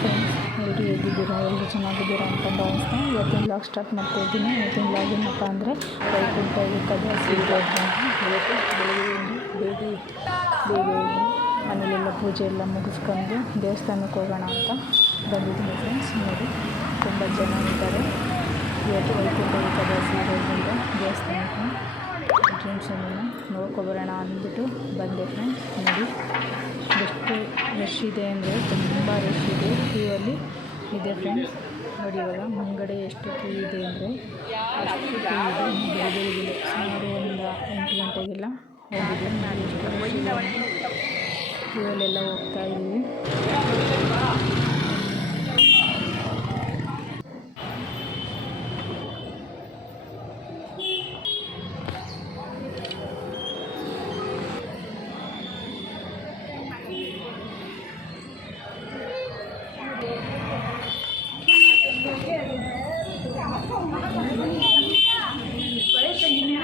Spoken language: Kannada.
ಫ್ರೆಂಡ್ಸ್ ಎಲ್ಲರೂ ಹೇಗಿದ್ದೀರಾ? ಎಲ್ಲರೂ ಚೆನ್ನಾಗಿದ್ದೀರಾ ಅಂತ ಭಾವಿಸ್ತಾ ಇವತ್ತಿನ ಬ್ಲಾಗ್ ಸ್ಟಾರ್ಟ್ ಮಾಡ್ತಾ ಇದ್ದೀನಿ. ಇವತ್ತಿನ ಬ್ಲಾಗ್ ಏನಪ್ಪ ಅಂದರೆ ವೈಕುಂಠ ಏಕಾದಶಿ ಸೀರೆ ಇವತ್ತು ಬೆಳಗ್ಗೆ ಬೇಗ ಬೇಗ ಮನೇಲೆಲ್ಲ ಪೂಜೆ ಎಲ್ಲ ಮುಗಿಸ್ಕೊಂಡು ದೇವಸ್ಥಾನಕ್ಕೆ ಹೋಗೋಣ ಅಂತ ಬಂದಿದ್ದೀನಿ ಫ್ರೆಂಡ್ಸ್ ನೋಡಿ, ತುಂಬ ಜನ ಇದ್ದಾರೆ. ಇವತ್ತು ವೈಕುಂಠ ಏಕಾದಶಿ ಇರೋದ್ರಿಂದ ದೇವಸ್ಥಾನಕ್ಕೆ ಎಂಟ್ರೆನ್ಸನ್ನು ನೋಡ್ಕೊಬರೋಣ ಅಂದ್ಬಿಟ್ಟು ಬಂದೆ ಫ್ರೆಂಡ್ಸ್ ನೋಡಿ. ಎಷ್ಟು ರಶ್ ಇದೆ ಅಂದರೆ ತುಂಬ ರಶ್ ಇದೆ ಕ್ಯೂ ಅಲ್ಲಿ ಇದೆ ಫ್ರೆಂಡ್ಸ್ ನೋಡಿ ಇವಾಗ ಮುಂಗಡೆ ಎಷ್ಟು ಕ್ಯೂ ಇದೆ ಅಂದರೆ ಅಷ್ಟು ಕ್ಯೂ ಇದೆ. ಬೆಳಗ್ಗೆ ಸುಮಾರು ಒಂದು ಎಂಟು ಗಂಟೆಗೆಲ್ಲ ಹೋಗಿದೆ. ನಾನು ಎಷ್ಟು ಕ್ಯೂ ಅಲ್ಲೆಲ್ಲ ಹೋಗ್ತಾ ಇದ್ದೀವಿ. 我送我送你回家，我的小棉袄。